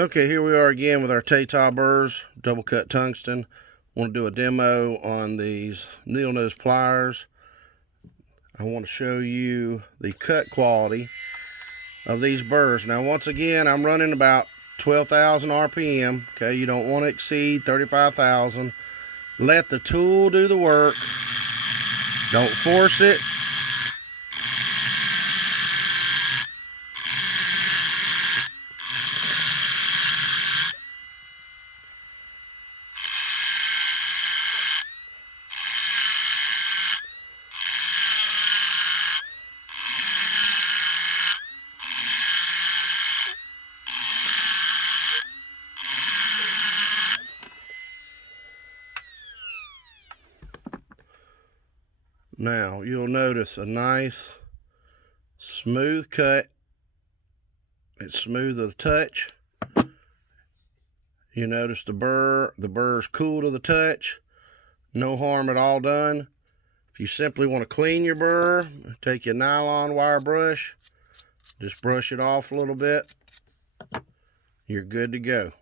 Okay, here we are again with our Taita Burrs double cut tungsten. Want to do a demo on these needle nose pliers. I want to show you the cut quality of these burrs. Now once again, I'm running about 12,000 RPM. Okay, you don't want to exceed 35,000. Let the tool do the work. Don't force it. Now you'll notice a nice smooth cut. It's smooth to the touch. You notice the burr's cool to the touch. No harm at all done. If you simply want to clean your burr, take your nylon wire brush, just brush it off a little bit. You're good to go.